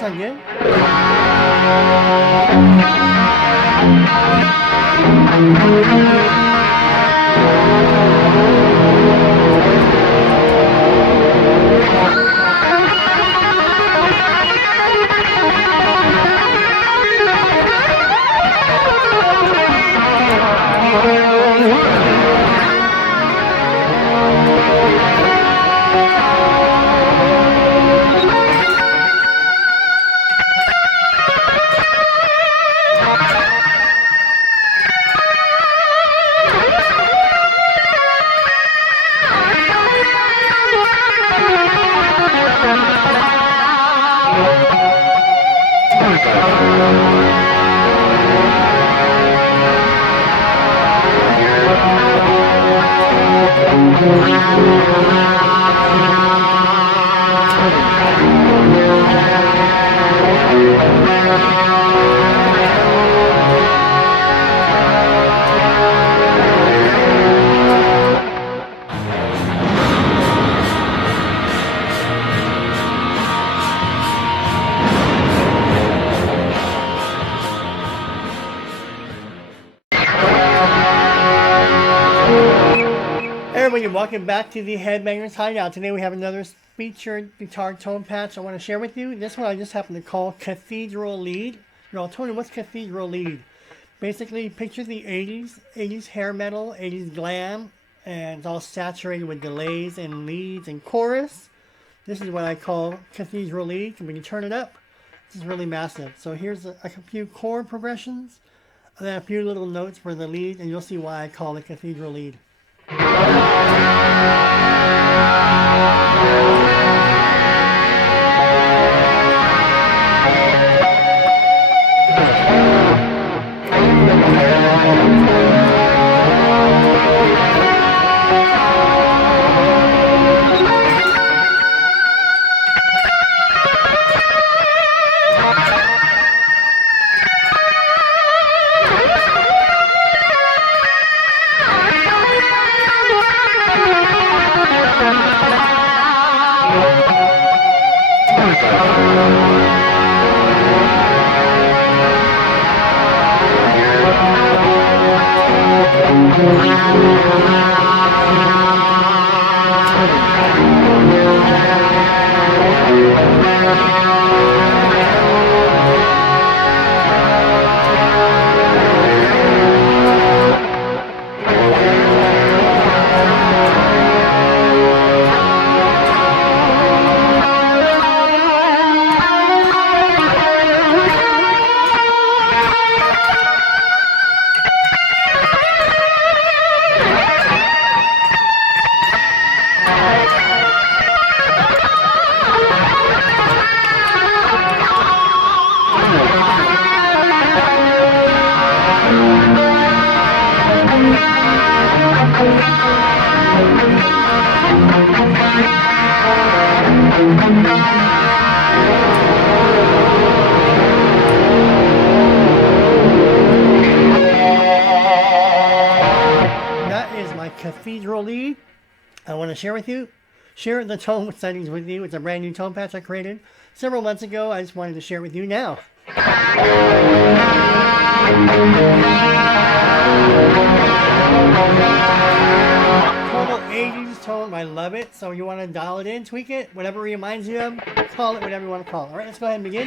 sound good? Welcome back to the Headbangers Hideout. Today we have another featured guitar tone patch I want to share with you. This one I just happen to call Cathedral Lead. You're all, Tony, what's Cathedral Lead? Basically, picture the 80s hair metal, 80s glam, and it's all saturated with delays and leads and chorus. This is what I call Cathedral Lead. When you turn it up, it's really massive. So here's a few chord progressions, and then a few little notes for the lead, and you'll see why I call it Cathedral Lead. Cathedral Lead I want to share with you. Share the tone settings with you. It's a brand new tone patch I created several months ago. I just wanted to share it with you now. Total 80s tone. I love it. So you want to dial it in, tweak it, whatever it reminds you of, call it whatever you want to call it. All right, let's go ahead and begin.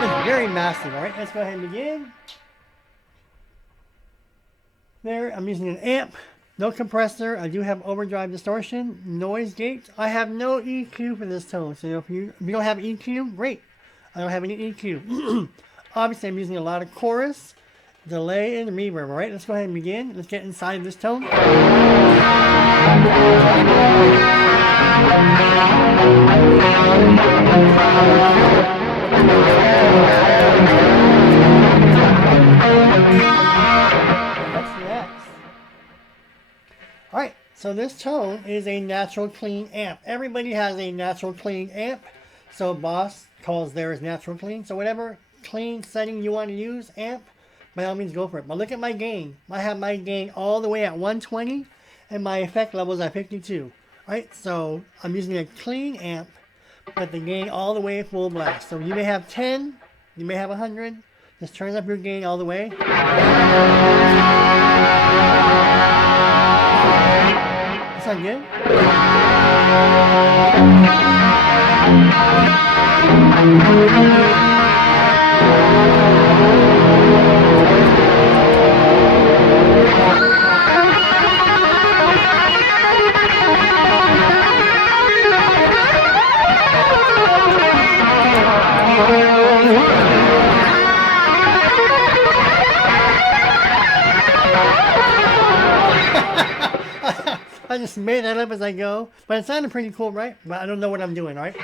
It's very massive. All right, let's go ahead and begin. There, I'm using an amp, no compressor. I do have overdrive distortion, noise gate. I have no EQ for this tone. So if you don't have EQ, great. I don't have any EQ. Obviously, I'm using a lot of chorus, delay, and reverb. All right, let's go ahead and begin. Let's get inside this tone. Alright, so this tone is a natural clean amp. Everybody has a natural clean amp. So Boss calls theirs natural clean. So whatever clean setting you want to use, amp, by all means go for it. But look at my gain. I have my gain all the way at 120 and my effect level is at 52. Right? So I'm using a clean amp, but the gain all the way full blast. So you may have 10, you may have 100. Just turn up your gain all the way. That sound good? I just made that up as I go, but it sounded pretty cool, right? But I don't know what I'm doing, right?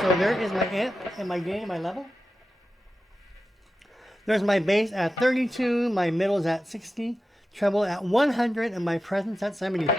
So there is my amp and my gain, my level. There's my bass at 32, my middle is at 60, treble at 100, and my presence at 70. With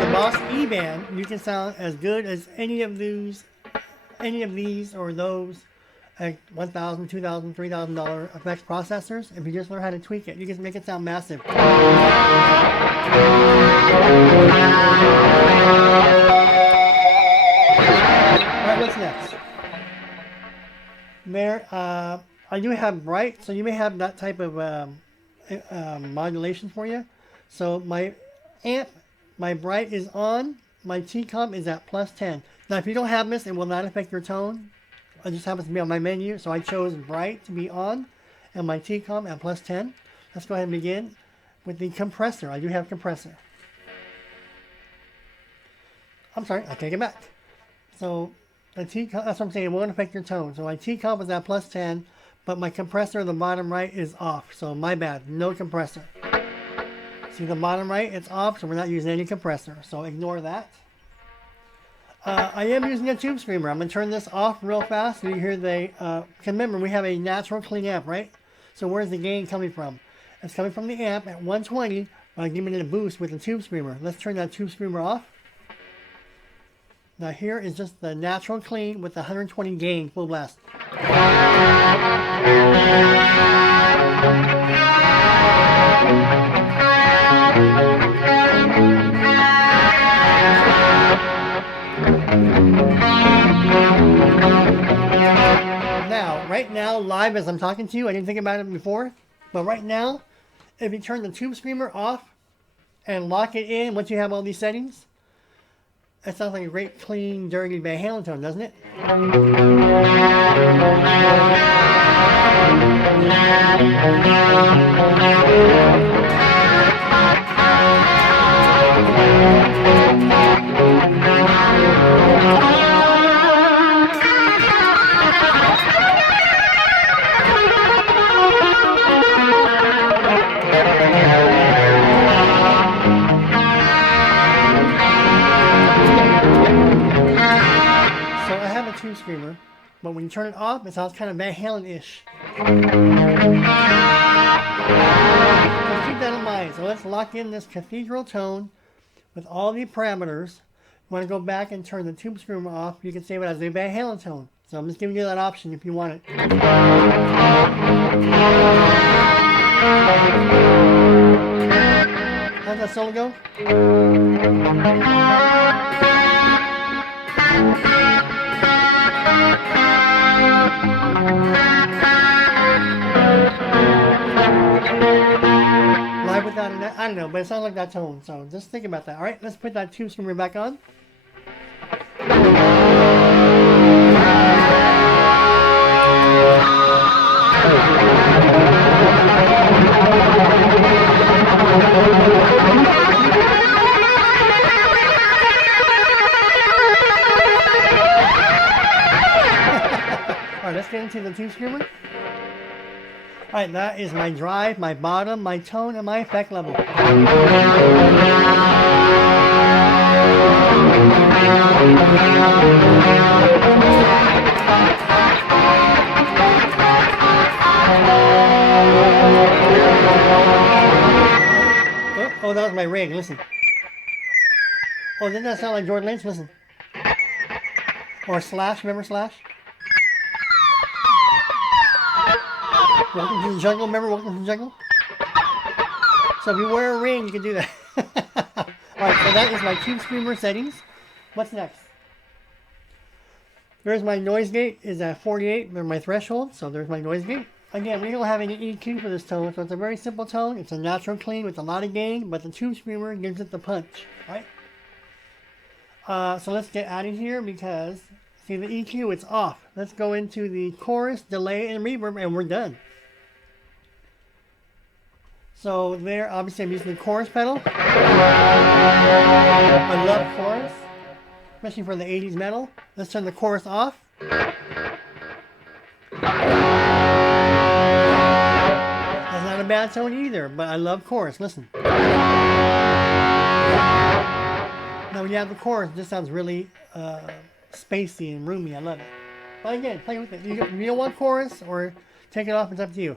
the Boss eBand, you can sound as good as any of these or those at $1,000, $2,000, $3,000 effects processors. If you just learn how to tweak it, you can make it sound massive. Alright, what's next? There, I do have bright, so you may have that type of modulation for you. So my amp, my bright is on, my T-comp is at +10. Now if you don't have this, it will not affect your tone. It just happens to be on my menu, so I chose bright to be on, and my T-comp at +10. Let's go ahead and begin with the compressor. I do have compressor. I'm sorry, I take it back. So the T-comp, that's what I'm saying, it won't affect your tone. So my T-comp is at +10, but my compressor in the bottom right is off. So my bad, no compressor. See the bottom right, it's off, so we're not using any compressor. So ignore that. I am using a tube screamer. I'm going to turn this off real fast so you hear the, remember we have a natural clean amp, right? So where's the gain coming from? It's coming from the amp at 120, but I'm giving it a boost with the tube screamer. Let's turn that tube screamer off. Now here is just the natural clean with the 120 gain full blast. Now, right now, live as I'm talking to you, I didn't think about it before, but right now, if you turn the tube screamer off and lock it in once you have all these settings, that sounds like a great, clean, dirty Van Halen tone, doesn't it? Screamer, but when you turn it off, it sounds kind of Van Halen-ish. So keep that in mind. So let's lock in this Cathedral tone with all the parameters. You want to go back and turn the tube screamer off, you can save it as a Van Halen tone. So I'm just giving you that option if you want it. How's that solo go? Live without an, I don't know, but it sounds like that tone, so just think about that. Alright, let's put that tube screamer back on. Alright, let's get into the tube screamer. Alright, that is my drive, my bottom, my tone, and my effect level. Oh, that was my rig, listen. Oh, didn't that sound like Jordan Lynch? Listen. Or Slash, remember Slash? Welcome to the jungle, remember Welcome to the Jungle? So if you wear a ring, you can do that. Alright, so that is my Tube Screamer settings. What's next? There's my noise gate, is at 48, there's my threshold, so there's my noise gate. Again, we don't have any EQ for this tone, so it's a very simple tone. It's a natural clean with a lot of gain, but the Tube Screamer gives it the punch, right? So let's get out of here because, see the EQ, it's off. Let's go into the chorus, delay, and reverb, and we're done. So there, obviously I'm using the chorus pedal. I love chorus, especially for the 80s metal. Let's turn the chorus off. That's not a bad tone either, but I love chorus. Listen. Now when you have the chorus, this sounds really spacey and roomy. I love it. But again, play with it. You don't want chorus or take it off, it's up to you.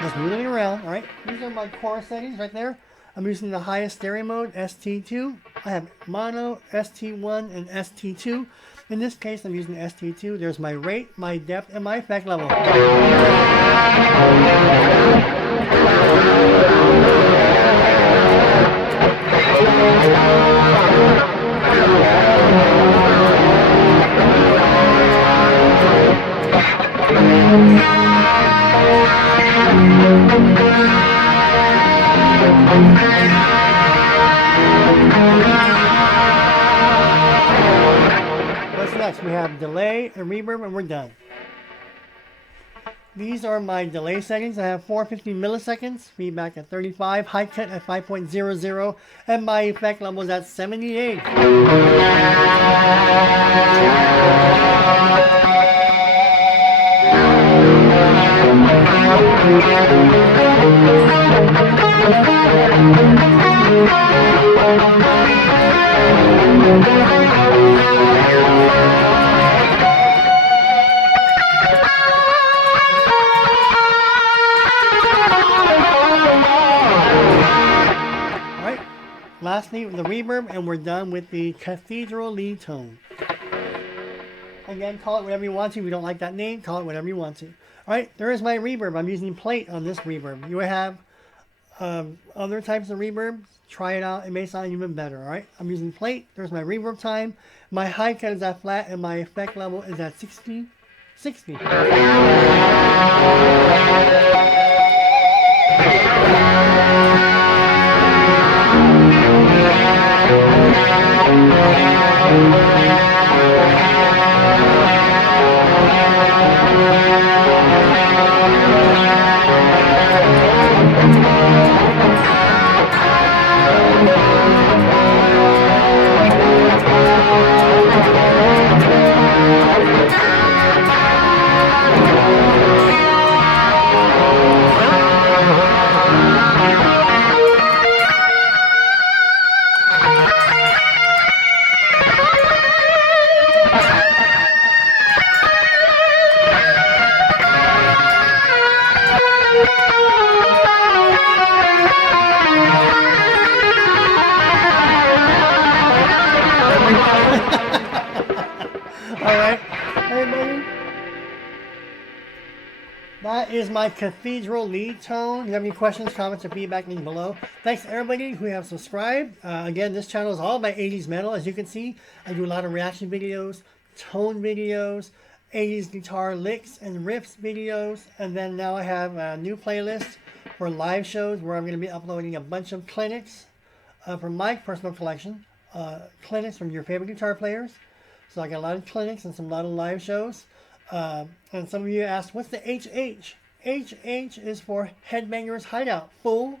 Just moving it around, alright? These are my chorus settings right there. I'm using the highest stereo mode, ST2. I have mono, ST1, and ST2. In this case, I'm using ST2. There's my rate, my depth, and my effect level. What's next? We have delay and reverb, and we're done. These are my delay settings. I have 450 milliseconds, feedback at 35, high cut at 5.00, and my effect level is at 78. Lastly, the reverb, and we're done with the Cathedral lead tone. Again, call it whatever you want to. If you don't like that name, call it whatever you want to. Alright, there is my reverb. I'm using plate on this reverb. You have other types of reverb. Try it out. It may sound even better. Alright, I'm using plate. There's my reverb time. My high cut is at flat, and my effect level is at 60. Alright, everybody, that is my Cathedral lead tone. If you have any questions, comments, or feedback, link below. Thanks to everybody who have subscribed. Again, this channel is all about 80s metal. As you can see, I do a lot of reaction videos, tone videos, 80s guitar licks and riffs videos, and then now I have a new playlist for live shows where I'm going to be uploading a bunch of clinics from my personal collection clinics from your favorite guitar players. So I got a lot of clinics and a lot of live shows. And some of you asked, what's the HH? HH is for Headbangers Hideout, fool.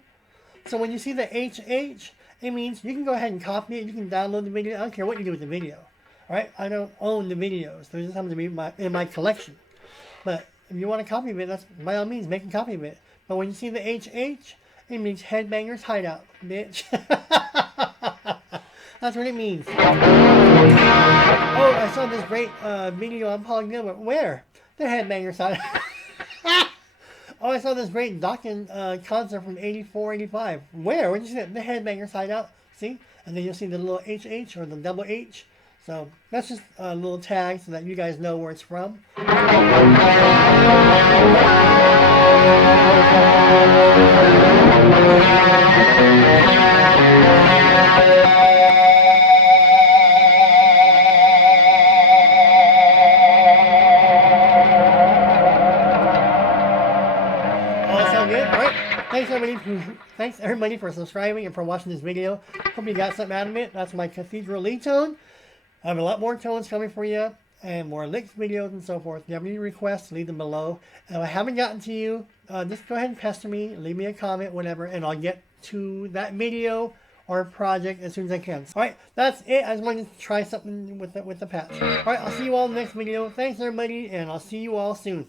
So when you see the HH, it means you can go ahead and copy it. You can download the video. I don't care what you do with the video. All right? I don't own the videos. They just happen to be in my collection. But if you want a copy of it, that's by all means, make a copy of it. But when you see the HH, it means Headbangers Hideout, bitch. That's what it means. Oh, I saw this great video on Paul Gilbert. Where? The Headbangers Hideout. Oh, I saw this great Dokken concert from 84, 85. Where? Where'd you see it? The Headbangers Hideout. See? And then you'll see the little HH or the double H. So that's just a little tag so that you guys know where it's from. Thanks everybody for subscribing and for watching this video. Hope you got something out of it. That's my Cathedral lead tone. I have a lot more tones coming for you and more licks videos and so forth. If you have any requests, leave them below. And if I haven't gotten to you, just go ahead and pester me, leave me a comment, whatever, and I'll get to that video or project as soon as I can. Alright, that's it. I just wanted to try something with the patch. Alright, I'll see you all in the next video. Thanks everybody, and I'll see you all soon.